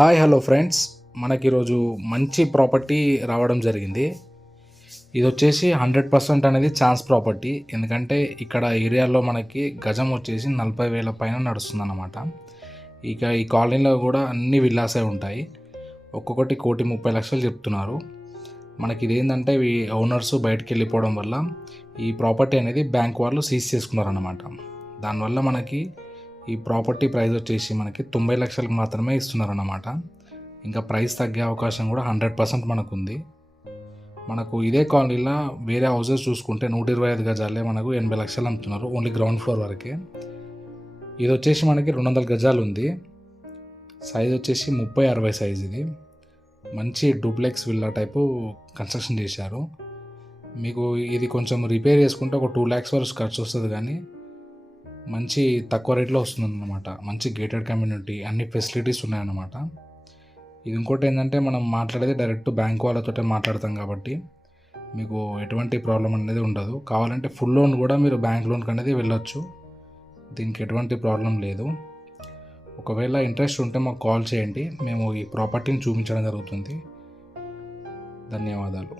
Hi hello friends, మనకి ఈరోజు మంచి ప్రాపర్టీ రావడం జరిగింది. ఇది వచ్చేసి 100% అనేది ఛాన్స్ ప్రాపర్టీ. ఎందుకంటే ఇక్కడ ఏరియాలో మనకి గజం వచ్చేసి 40,000 పైన నడుస్తుందన్నమాట. ఇక ఈ కాలనీలో కూడా అన్ని విల్లాసే ఉంటాయి. ఒక్కొక్కటి 1,30,00,000 చెప్తున్నారు. మనకి ఇదేంటంటే ఈ ఓనర్స్ బయటకు వెళ్ళిపోవడం వల్ల ఈ ప్రాపర్టీ అనేది బ్యాంక్ వాళ్ళు సీజ్ చేసుకున్నారన్నమాట. దానివల్ల మనకి ఈ ప్రాపర్టీ ప్రైస్ వచ్చేసి మనకి 90 లక్షలకు మాత్రమే ఇస్తున్నారన్నమాట. ఇంకా ప్రైస్ తగ్గే అవకాశం కూడా 100% మనకు ఉంది. మనకు ఇదే కాలనీలో వేరే హౌసెస్ చూసుకుంటే 125 గజాలే మనకు 80 లక్షలు అమ్ముతున్నారు, ఓన్లీ గ్రౌండ్ ఫ్లోర్ వరకే. ఇది వచ్చేసి మనకి 200 గజాలు ఉంది. సైజ్ వచ్చేసి 30-60 సైజ్. ఇది మంచి డూప్లెక్స్ విల్లా టైపు కన్స్ట్రక్షన్ చేశారు. మీకు ఇది కొంచెం రిపేర్ చేసుకుంటే ఒక 2 lakhs వరకు ఖర్చు వస్తుంది, కానీ మంచి తక్కువ రేట్లో వస్తుందన్నమాట. మంచి గేటెడ్ కమ్యూనిటీ, అన్ని ఫెసిలిటీస్ ఉన్నాయన్నమాట. ఇది ఇంకోటి ఏంటంటే మనం మాట్లాడేది డైరెక్ట్ బ్యాంక్ వాళ్ళతో మాట్లాడతాం కాబట్టి మీకు ఎటువంటి ప్రాబ్లం అనేది ఉండదు. కావాలంటే ఫుల్ లోన్ కూడా మీరు బ్యాంక్ లోన్కి అనేది వెళ్ళొచ్చు. దీనికి ఎటువంటి ప్రాబ్లం లేదు. ఒకవేళ ఇంట్రెస్ట్ ఉంటే మాకు కాల్ చేయండి, మేము ఈ ప్రాపర్టీని చూపించడం జరుగుతుంది. ధన్యవాదాలు.